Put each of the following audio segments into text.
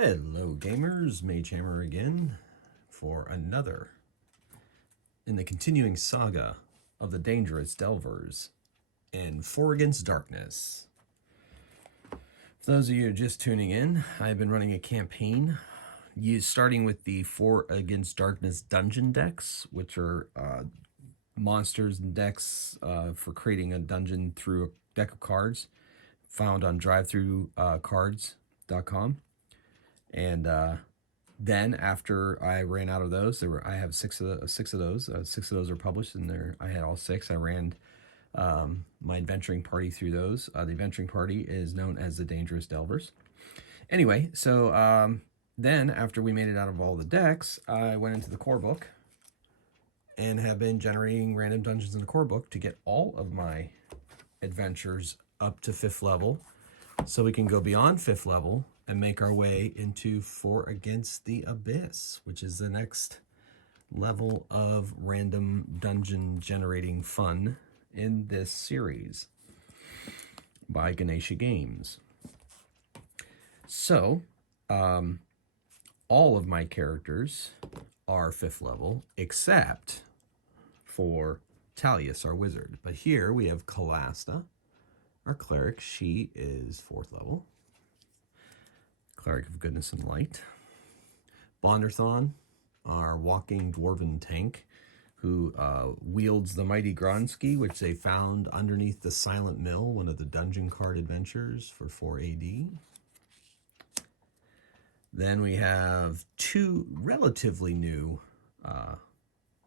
Hello gamers, Mage Hammer again for another in the continuing saga of the Dangerous Delvers in 4 Against Darkness. For those of you just tuning in, I've been running a campaign starting with the 4 Against Darkness dungeon decks, which are monsters and decks for creating a dungeon through a deck of cards found on drivethroughcards.com. And then after I ran out of those, I have six of those. 6 of those are published, and I had all 6. I ran my adventuring party through those. The adventuring party is known as the Dangerous Delvers. Anyway, so then after we made it out of all the decks, I went into the core book and have been generating random dungeons in the core book to get all of my adventures up to 5th level, so we can go beyond 5th level and make our way into 4 Against the Abyss, which is the next level of random dungeon generating fun in this series by Ganesha Games. So, all of my characters are 5th level, except for Tallias, our wizard. But here we have Calasta, our cleric. She is 4th level. Cleric of Goodness and Light. Bonderthon, our walking dwarven tank, who wields the mighty Grondsky, which they found underneath the Silent Mill, one of the dungeon card adventures for 4 AD. Then we have 2 relatively new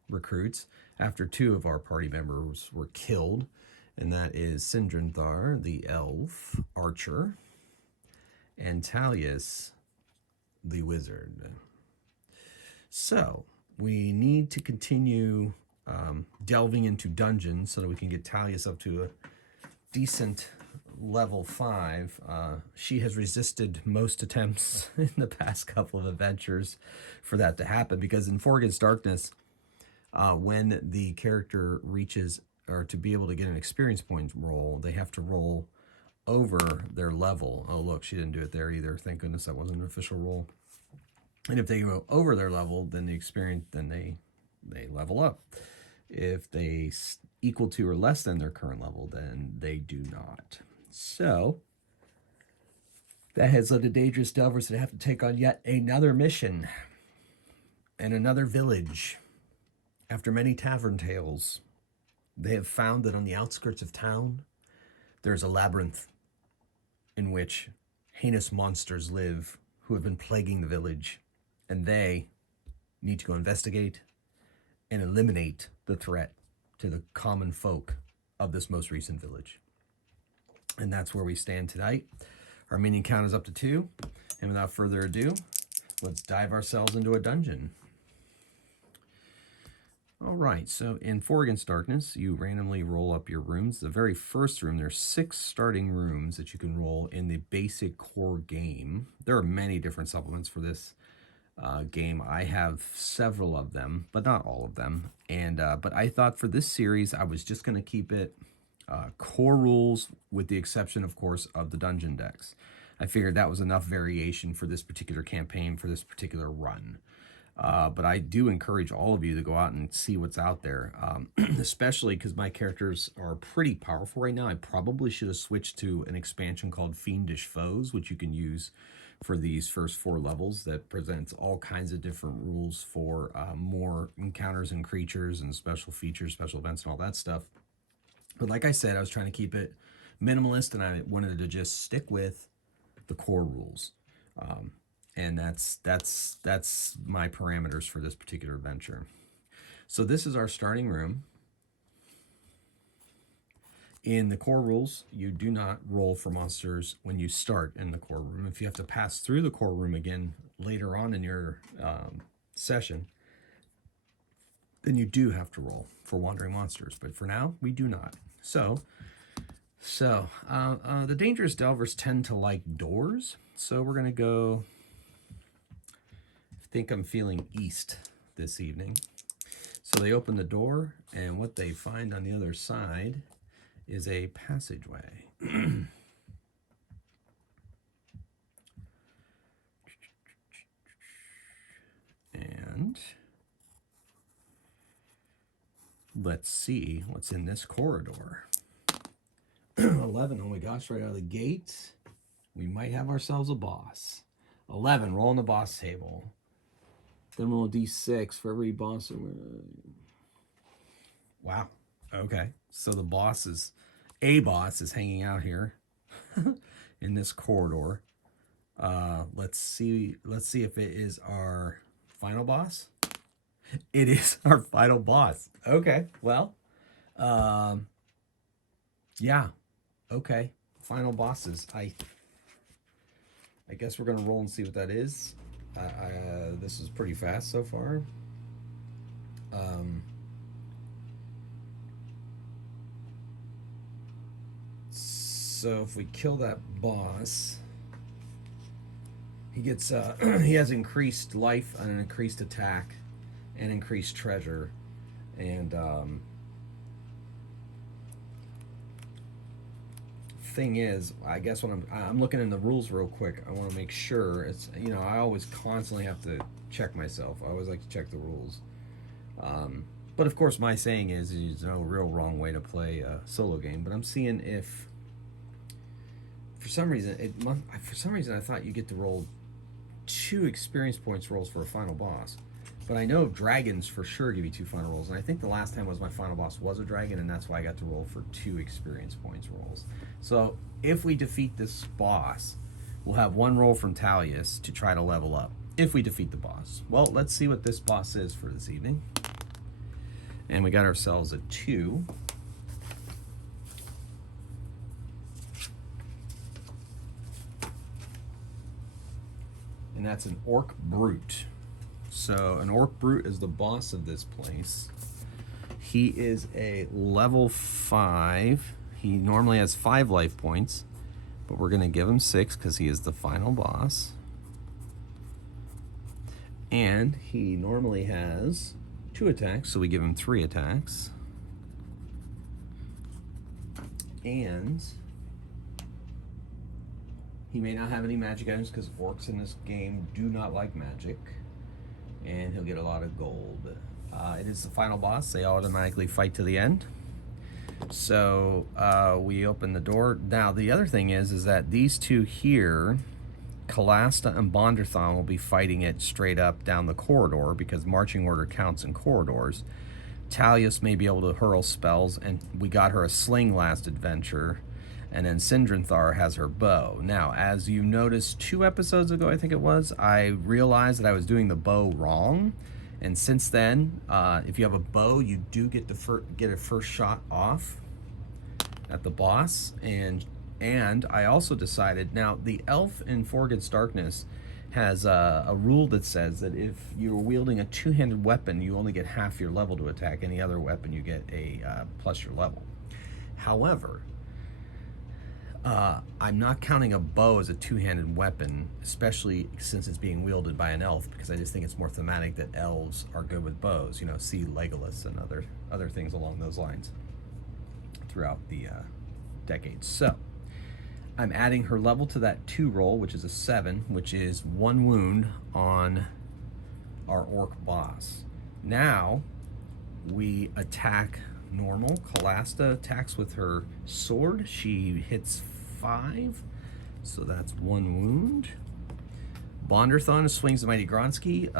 recruits after 2 of our party members were killed, and that is Sindranthar, the elf archer, and Tallias, the wizard. So we need to continue delving into dungeons so that we can get Tallias up to a decent level 5. She has resisted most attempts in the past couple of adventures for that to happen, because in 4 Against Darkness, when the character reaches, or to be able to get an experience point roll, they have to roll over their level. Oh look, she didn't do it there either. Thank goodness that wasn't an official roll. And if they go over their level, then they level up. If they equal to or less than their current level, then they do not. So that has led to Dangerous Delvers to have to take on yet another mission and another village. After many tavern tales, they have found that on the outskirts of town, there's a labyrinth in which heinous monsters live who have been plaguing the village, and they need to go investigate and eliminate the threat to the common folk of this most recent village. And that's where we stand tonight. Our minion count is up to 2, and without further ado, let's dive ourselves into a dungeon. All right, so in 4 Against Darkness, you randomly roll up your rooms. The very first room, there's 6 starting rooms that you can roll in the basic core game. There are many different supplements for this game. I have several of them, but not all of them. And but I thought for this series, I was just going to keep it core rules, with the exception, of course, of the dungeon decks. I figured that was enough variation for this particular campaign, for this particular run. But I do encourage all of you to go out and see what's out there, especially because my characters are pretty powerful right now. I probably should have switched to an expansion called Fiendish Foes, which you can use for these first 4 levels, that presents all kinds of different rules for more encounters and creatures and special features, special events, and all that stuff. But like I said, I was trying to keep it minimalist, and I wanted to just stick with the core rules. And that's my parameters for this particular adventure. So this is our starting room. In the core rules, you do not roll for monsters when you start in the core room. If you have to pass through the core room again later on in your session, then you do have to roll for wandering monsters. But for now, we do not. So the Dangerous Delvers tend to like doors. So we're going to go... I think I'm feeling east this evening. So they open the door, and what they find on the other side is a passageway. let's see what's in this corridor. 11, oh my gosh, right out of the gate. We might have ourselves a boss. 11, roll on the boss table. Then roll a d6 for every boss. Wow. Okay. So the boss is, a boss is hanging out here in this corridor. Let's see if it is our final boss. It is our final boss. Okay. Well, yeah. Okay. Final bosses. I guess we're gonna roll and see what that is. This is pretty fast so far. So if we kill that boss, he gets he has increased life and an increased attack and increased treasure, and thing is, I guess when I'm looking in the rules real quick, I want to make sure it's, you know, I always constantly have to check myself. I always like to check the rules. But of course, my saying is there's no real wrong way to play a solo game. But I'm seeing if for some reason I thought you get to roll 2 experience points rolls for a final boss. But I know dragons for sure give you 2 final rolls, and I think the last time was my final boss was a dragon, and that's why I got to roll for 2 experience points rolls. So if we defeat this boss, we'll have 1 roll from Tallias to try to level up. If we defeat the boss. Well, let's see what this boss is for this evening. And we got ourselves a 2. And that's an Orc Brute. So an Orc Brute is the boss of this place. He is a level 5. He normally has 5 life points, but we're going to give him 6 because he is the final boss. And he normally has 2 attacks, so we give him 3 attacks. And he may not have any magic items because orcs in this game do not like magic. And he'll get a lot of gold. It is the final boss. They automatically fight to the end. So we open the door. Now the other thing is that these 2 here, Kalasta and Bonderthon, will be fighting it straight up down the corridor because marching order counts in corridors. Tallias may be able to hurl spells, and we got her a sling last adventure. And then Sindranthar has her bow. Now, as you noticed 2 episodes ago, I think it was, I realized that I was doing the bow wrong. And since then, if you have a bow, you do get a first shot off at the boss. And I also decided, now the elf in Forgott's Darkness has a rule that says that if you're wielding a 2-handed weapon, you only get half your level to attack. Any other weapon, you get a plus your level. However, I'm not counting a bow as a 2-handed weapon, especially since it's being wielded by an elf, because I just think it's more thematic that elves are good with bows. You know, see Legolas and other things along those lines throughout the decades. So I'm adding her level to that 2 roll, which is a 7, which is 1 wound on our orc boss. Now we attack normal. Kalasta attacks with her sword. She hits 5, so that's 1 wound. Bonderthon swings the mighty Grondsky.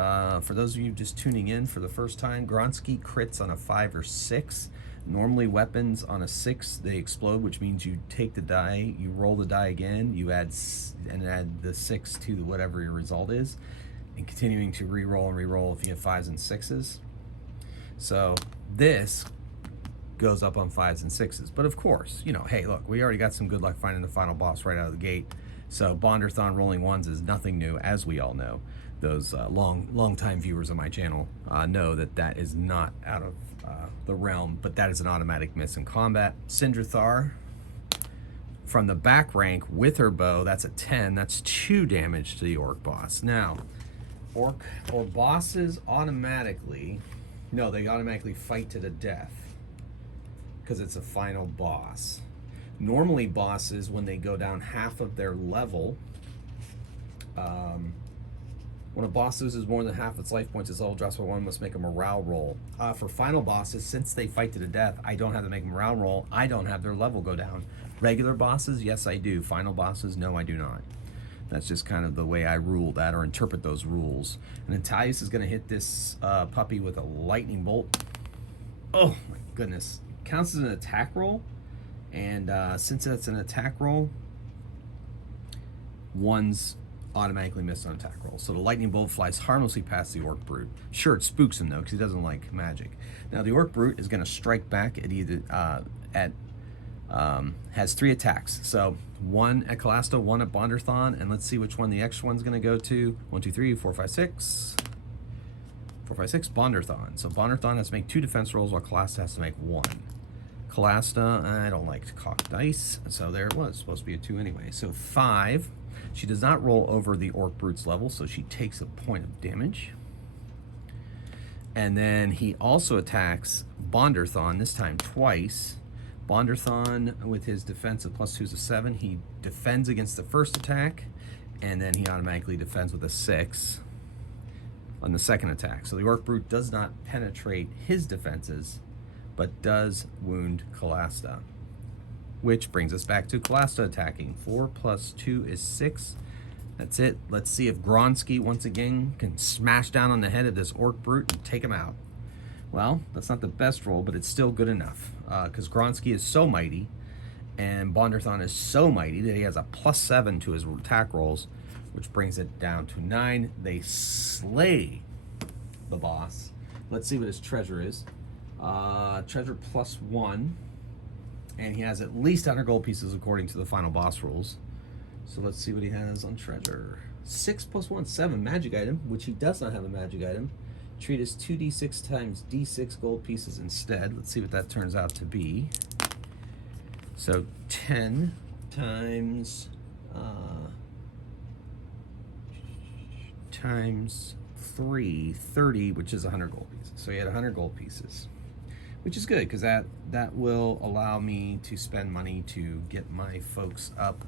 For those of you just tuning in for the first time, Grondsky crits on a 5 or 6. Normally weapons on a 6, they explode, which means you take the die, you roll the die again, you add the 6 to whatever your result is, and continuing to re-roll and re-roll if you have 5s and 6s. So this goes up on 5s and 6s. But of course, you know, hey, look, we already got some good luck finding the final boss right out of the gate. So Bonderthon rolling 1s is nothing new, as we all know. Those long-time viewers of my channel know that is not out of the realm, but that is an automatic miss in combat. Sindranthar, from the back rank with her bow, that's a 10. That's 2 damage to the orc boss. Now, orc or bosses automatically fight to the death because it's a final boss. Normally bosses, when they go down half of their level, When a boss loses more than half its life points, its level drops by 1, must make a morale roll. For final bosses, since they fight to the death, I don't have to make a morale roll. I don't have their level go down. Regular bosses, yes, I do. Final bosses, no, I do not. That's just kind of the way I rule that or interpret those rules. And then Tallias is going to hit this puppy with a lightning bolt. Oh, my goodness. It counts as an attack roll. And since it's an attack roll, one's automatically missed on attack roll. So the lightning bolt flies harmlessly past the Orc Brute. Sure, it spooks him though, because he doesn't like magic. Now the Orc Brute is going to strike back at either has 3 attacks. So 1 at Callista, 1 at Bonderthon, and let's see which one the extra one's going to go to. 1, 2, 3, 4, 5, 6. 4, 5, 6. Bonderthon. So Bonderthon has to make 2 defense rolls, while Callista has to make 1. Callista, I don't like to cock dice, so there it was. Supposed to be a 2 anyway. So 5. She does not roll over the Orc Brute's level, so she takes a point of damage. And then he also attacks Bonderthon, this time twice. Bonderthon, with his defense of +2 is a 7, he defends against the first attack, and then he automatically defends with a 6 on the second attack. So the Orc Brute does not penetrate his defenses, but does wound Callista. Which brings us back to Callista attacking. 4 + 2 is 6. That's it. Let's see if Grondsky once again can smash down on the head of this Orc Brute and take him out. Well, that's not the best roll, but it's still good enough. Because Grondsky is so mighty, and Bonderthon is so mighty that he has a +7 to his attack rolls, which brings it down to 9. They slay the boss. Let's see what his treasure is. Treasure +1. And he has at least 100 gold pieces according to the final boss rules. So let's see what he has on treasure. 6 + 1, 7 magic item, which he does not have a magic item. Treat as 2d6 times d6 gold pieces instead. Let's see what that turns out to be. So 10 times times 3, 30, which is 100 gold pieces. So he had 100 gold pieces, which is good because that will allow me to spend money to get my folks up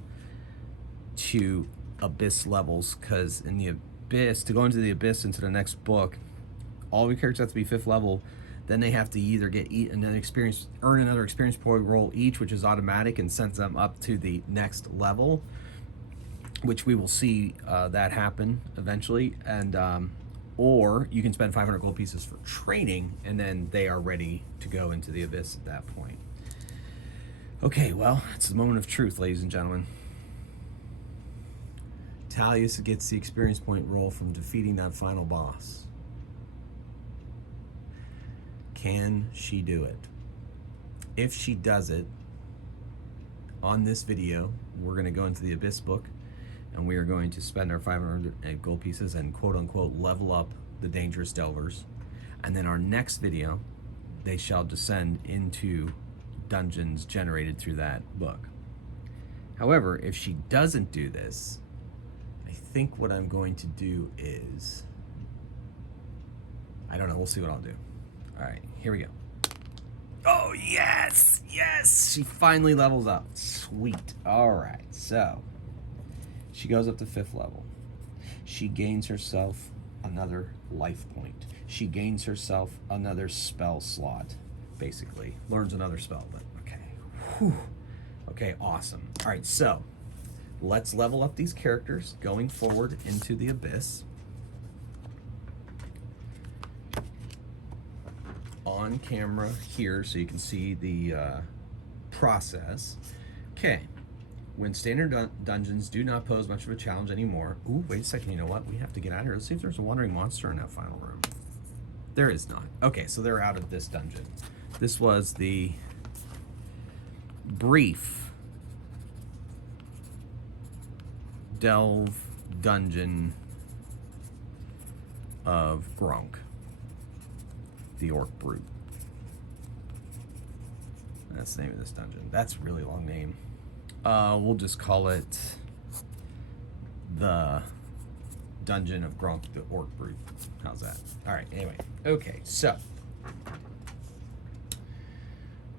to Abyss levels, because in the Abyss, to go into the Abyss into the next book, all the characters have to be 5th level. Then they have to either get earn another experience point roll each, which is automatic and sends them up to the next level, which we will see that happen eventually. And or you can spend 500 gold pieces for training, and then they are ready to go into the Abyss at that point. Okay, well, it's the moment of truth, ladies and gentlemen. Tallias gets the experience point roll from defeating that final boss. Can she do it? If she does it, on this video, we're going to go into the Abyss book, and we are going to spend our 500 gold pieces and quote-unquote level up the dangerous delvers. And then our next video, they shall descend into dungeons generated through that book. However, if she doesn't do this, I think what I'm going to do is, I don't know, we'll see what I'll do. All right, here we go. Oh, yes, yes, she finally levels up. Sweet. All right, so she goes up to 5th level. She gains herself another life point. She gains herself another spell slot, basically. Learns another spell, but okay. Whew. Okay, awesome. All right, so let's level up these characters going forward into the Abyss. On camera here so you can see the process. Okay. When standard dungeons do not pose much of a challenge anymore. Ooh, wait a second. You know what? We have to get out of here. Let's see if there's a wandering monster in that final room. There is not. Okay, so they're out of this dungeon. This was the brief delve dungeon of Gronk, the Orc Brute. That's the name of this dungeon. That's a really long name. We'll just call it the Dungeon of Gronk, the Orc Brute. How's that? All right, anyway. Okay, so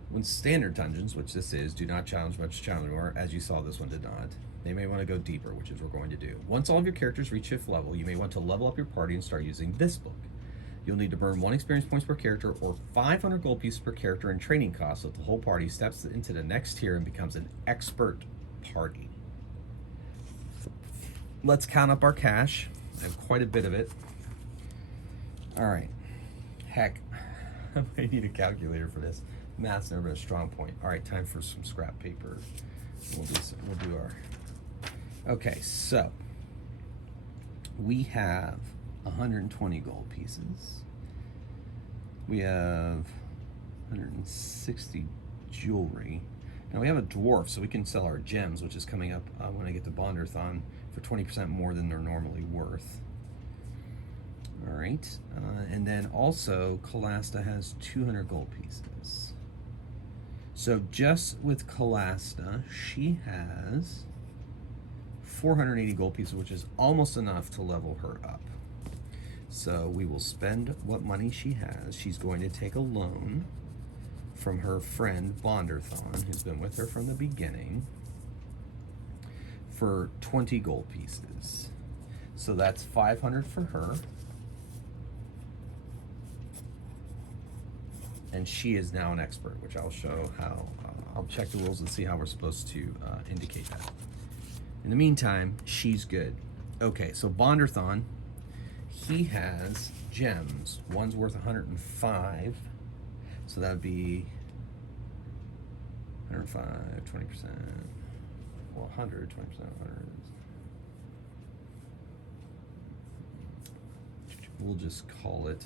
when standard dungeons, which this is, do not challenge much challenge anymore, as you saw, this one did not. They may want to go deeper, which is what we're going to do. Once all of your characters reach 5th level, you may want to level up your party and start using this book. You'll need to burn 1 experience points per character or 500 gold pieces per character in training costs so that the whole party steps into the next tier and becomes an expert party. Let's count up our cash. I have quite a bit of it. All right. Heck, I might need a calculator for this. Math's never been a strong point. All right, time for some scrap paper. We'll do our... Okay, so we have 120 gold pieces. We have 160 jewelry. Now we have a dwarf, so we can sell our gems, which is coming up when I get to Bonderthon, for 20% more than they're normally worth. All right, and then also Calasta has 200 gold pieces. So just with Calasta, she has 480 gold pieces, which is almost enough to level her up. So we will spend what money she has. She's going to take a loan from her friend Bonderthon, who's been with her from the beginning, for 20 gold pieces. So that's 500 for her. And she is now an expert, which I'll show how, I'll check the rules and see how we're supposed to indicate that. In the meantime, she's good. Okay, so Bonderthon, he has gems. One's worth 105, so that'd be 105, 20%, well, 100, 20%, 100. We'll just call it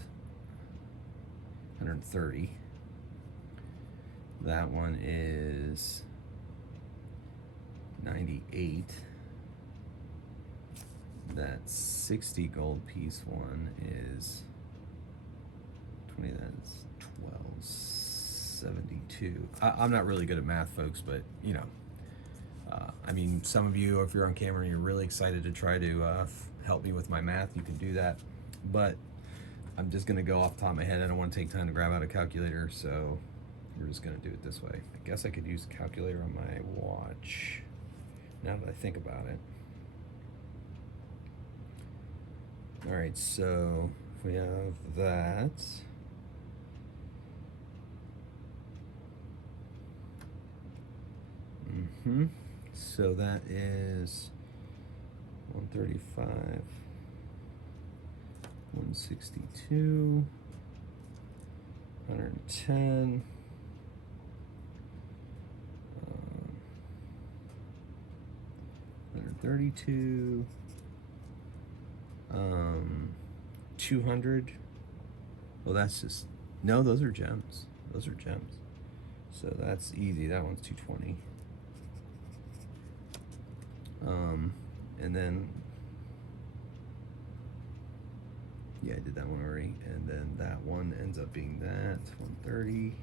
130. That one is 98. That 60 gold piece one is 20. That's 1272. I'm not really good at math, folks, but you know, I mean, some of you, if you're on camera and you're really excited to try to help me with my math, you can do that. But I'm just gonna go off the top of my head. I don't want to take time to grab out a calculator, so we're just gonna do it this way. I guess I could use a calculator on my watch, now that I think about it. All right, so if we have that. So that is 135, 162, 110, 132, 200. Well, that's just, no, those are gems. Those are gems. So that's easy. That one's 220. And then, yeah, I did that one already. And then that one ends up being that 130,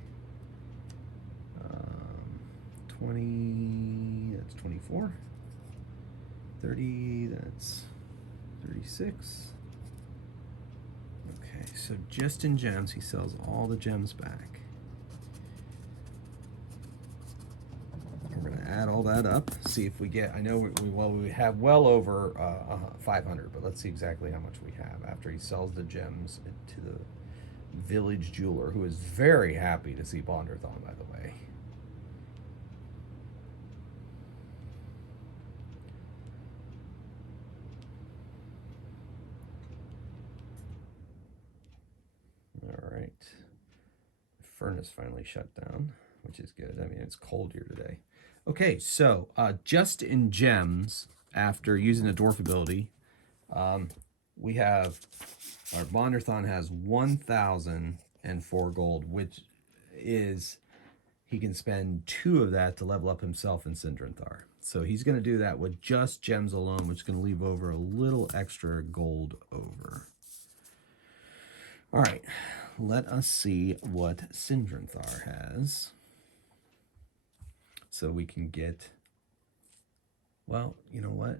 20, that's 24, 30, that's 36. Okay, so just in gems, he sells all the gems back. We're gonna add all that up, see if we get, I know we have well over 500, but let's see exactly how much we have after he sells the gems to the village jeweler, who is very happy to see Bonderthon, by the way. All right, furnace finally shut down, which is good. I mean, it's cold here today. Okay, so just in gems, after using the dwarf ability, we have, our Bonderthon has 1,004 gold, which is, he can spend 2 of that to level up himself in Sindranthar. So he's going to do that with just gems alone, which is going to leave over a little extra gold over. All right, let us see what Sindranthar has. So we can get, well, you know what?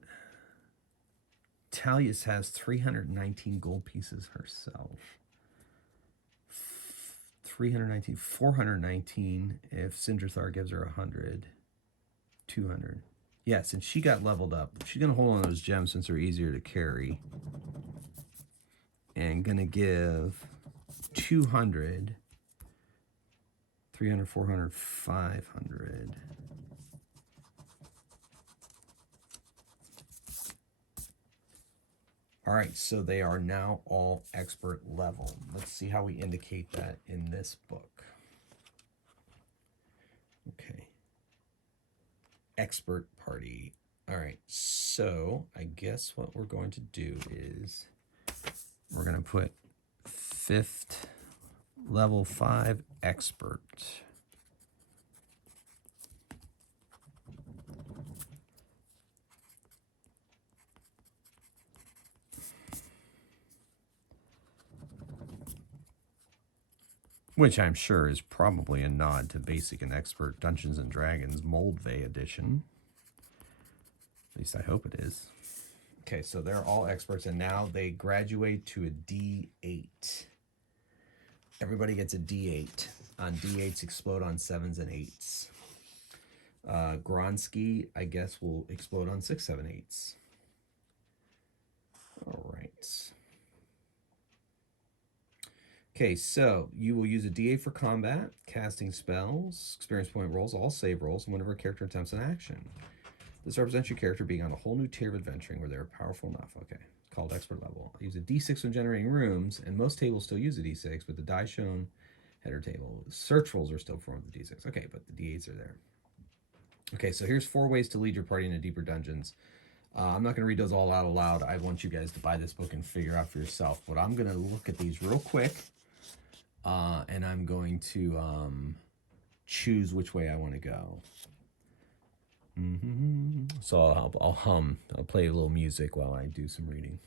Tallias has 319 gold pieces herself. 319, 419 if Sindranthar gives her 100, 200. Yes, and she got leveled up. She's going to hold on to those gems since they're easier to carry. And going to give 200, 300, 400, 500. All right, so they are now all expert level. Let's see how we indicate that in this book. Okay. Expert party. All right, so I guess what we're going to do is we're going to put 5th level 5 expert. Which I'm sure is probably a nod to Basic and Expert Dungeons & Dragons Moldvay edition. At least I hope it is. Okay, so they're all experts, and now they graduate to a D8. Everybody gets a D8. D8s explode on 7s and 8s. Grondsky, I guess, will explode on 6, 7, 8s. All right. Okay, so you will use a D8 for combat, casting spells, experience point rolls, all save rolls, and whenever a character attempts an action. This represents your character being on a whole new tier of adventuring where they're powerful enough. Okay, called expert level. Use a D6 when generating rooms, and most tables still use a D6, but the die shown header table. Search rolls are still formed with the D6. Okay, but the D8s are there. Okay, so here's 4 ways to lead your party into deeper dungeons. I'm not going to read those all out aloud. I want you guys to buy this book and figure out for yourself. But I'm going to look at these real quick. And I'm going to choose which way I want to go. So I'll hum. I'll play a little music while I do some reading.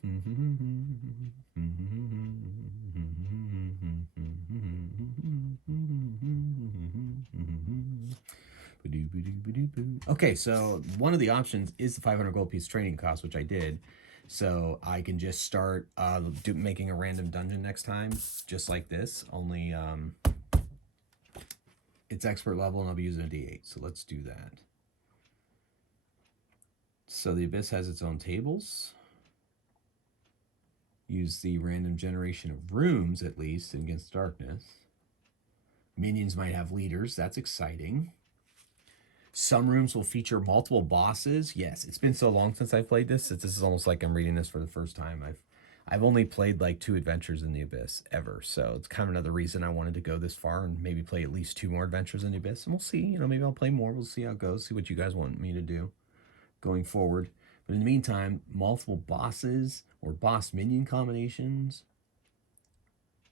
Okay, so one of the options is the 500 gold piece training cost, which I did. So I can just start making a random dungeon next time, just like this, only it's expert level and I'll be using a D8. So let's do that. So the Abyss has its own tables. Use the random generation of rooms, at least, against darkness. Minions might have leaders. That's exciting. Some rooms will feature multiple bosses. Yes, it's been so long since I've played this. This is almost like I'm reading this for the first time. I've only played like 2 adventures in the Abyss ever. So it's kind of another reason I wanted to go this far and maybe play at least 2 more adventures in the Abyss. And we'll see. You know, maybe I'll play more. We'll see how it goes. See what you guys want me to do going forward. But in the meantime, multiple bosses or boss minion combinations.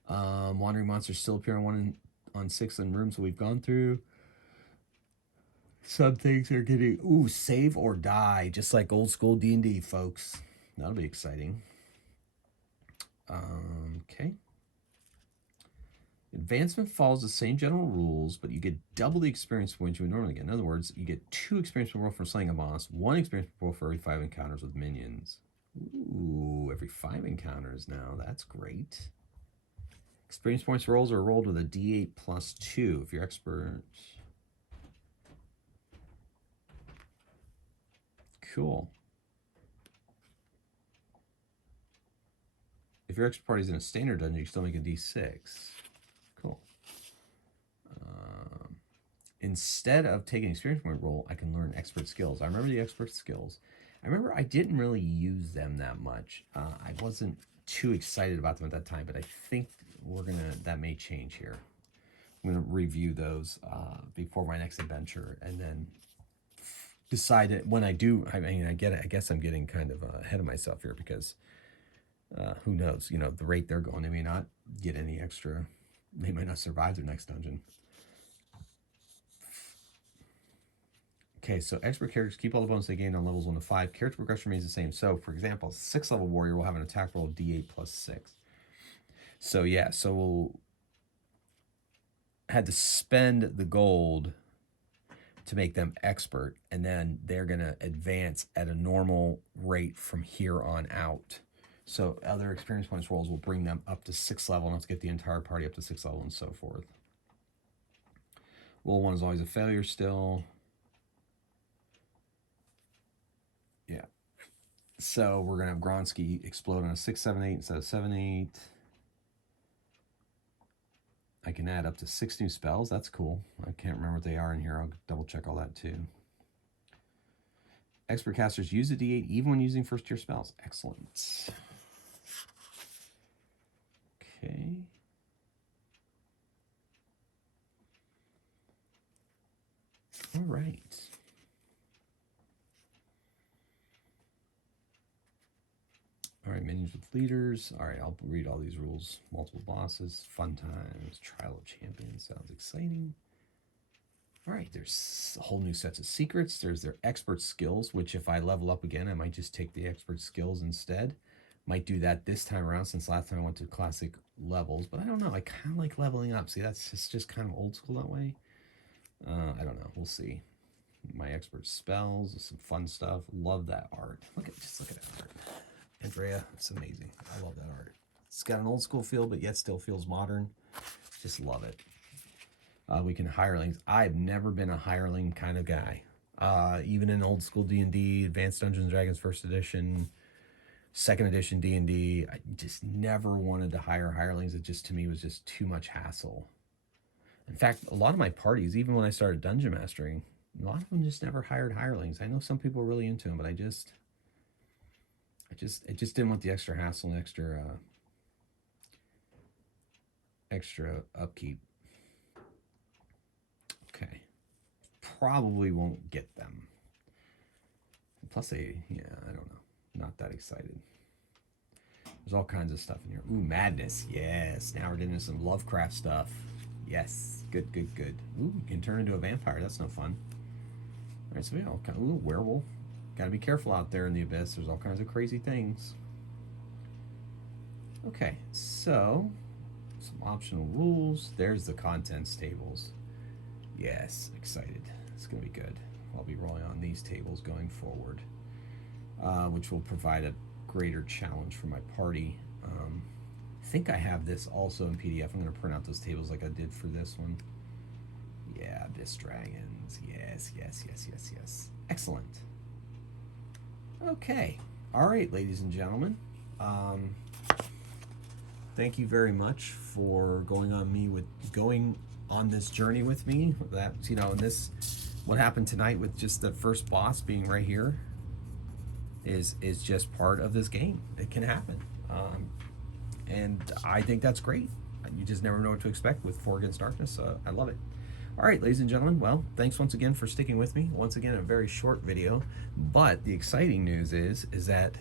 Wandering monsters still appear on 6 in rooms that we've gone through. Some things are getting, save or die, just like old school D&D, folks. That'll be exciting. Okay. Advancement follows the same general rules, but you get double the experience points you would normally get. In other words, you get 2 experience per roll for slaying a boss, 1 experience per roll for every 5 encounters with minions. Ooh, every 5 encounters now. That's great. Experience points rolls are rolled with a D8 plus 2 if you're expert. Cool. If your expert party's in a standard dungeon, you can still make a D6. Cool. Instead of taking an experience point roll, I can learn expert skills. I remember the expert skills. I remember I didn't really use them that much. I wasn't too excited about them at that time, but I think that may change here. I'm gonna review those before my next adventure, and then decide it when I do. I mean, I get it. I guess I'm getting kind of ahead of myself here because who knows? You know, the rate they're going, they may not get any extra. They might not survive their next dungeon. Okay, so expert characters keep all the bonuses they gain on levels 1 to 5. Character progression remains the same. So, for example, 6th level warrior will have an attack roll of D8 plus 6. So yeah, so we'll had to spend the gold to make them expert, and then they're going to advance at a normal rate from here on out. So other experience points rolls will bring them up to 6th level, and let's get the entire party up to 6th level and so forth. Roll 1 is always a failure still. So we're going to have Grondsky explode on a 6/7/8 instead of 7/8. I can add up to 6 new spells. That's cool. I can't remember what they are in here. I'll double check all that too. Expert casters use a D8 even when using first tier spells. Excellent. Okay. All right. All right, minions with leaders. All right, I'll read all these rules. Multiple bosses, fun times, trial of champions. Sounds exciting. All right, there's a whole new sets of secrets. There's their expert skills, which if I level up again, I might just take the expert skills instead. Might do that this time around since last time I went to classic levels, but I don't know. I kind of like leveling up. See, that's just kind of old school that way. I don't know. We'll see. My expert spells, some fun stuff. Love that art. Just look at that art. Andrea, it's amazing. I love that art. It's got an old school feel, but yet still feels modern. Just love it. We can hirelings. I've never been a hireling kind of guy. Even in old school D&D, Advanced Dungeons and Dragons First Edition, Second Edition D&D, I just never wanted to hire hirelings. It just, to me, was just too much hassle. In fact, a lot of my parties, even when I started dungeon mastering, a lot of them just never hired hirelings. I know some people were really into them, but I just didn't want the extra hassle and extra upkeep. Okay. Probably won't get them. Plus I don't know. Not that excited. There's all kinds of stuff in here. Ooh, madness. Yes. Now we're getting into some Lovecraft stuff. Yes. Good, good, good. Ooh, you can turn into a vampire. That's no fun. All right, so we all kind of, ooh, werewolf. Gotta be careful out there in the abyss. There's all kinds of crazy things. Okay, so some optional rules. There's the contents tables. Yes, excited. It's gonna be good. I'll be rolling on these tables going forward, which will provide a greater challenge for my party. I think I have this also in PDF. I'm gonna print out those tables like I did for this one. Yeah, Abyss Dragons. Yes, yes, yes, yes, yes. Excellent. Okay. All right, ladies and gentlemen. Thank you very much for going on this journey with me. That, you know, and this, what happened tonight with just the first boss being right here is just part of this game. It can happen. And I think that's great. You just never know what to expect with 4 Against Darkness. I love it. All right, ladies and gentlemen, well, thanks once again for sticking with me. Once again, a very short video, but the exciting news is that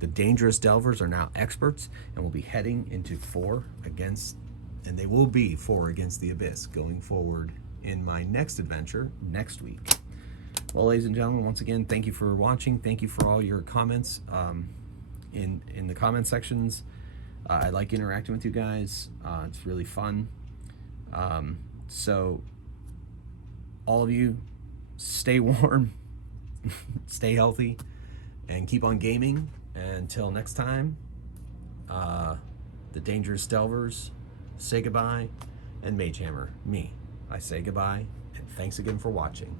the Dangerous Delvers are now experts and will be heading into 4 Against, and they will be 4 Against the Abyss going forward in my next adventure next week. Well, ladies and gentlemen, once again, thank you for watching. Thank you for all your comments in the comment sections. I like interacting with you guys. It's really fun. So all of you, stay warm, stay healthy, and keep on gaming. Until next time, the Dangerous Delvers say goodbye, and Mage Hammer, me, I say goodbye, and thanks again for watching.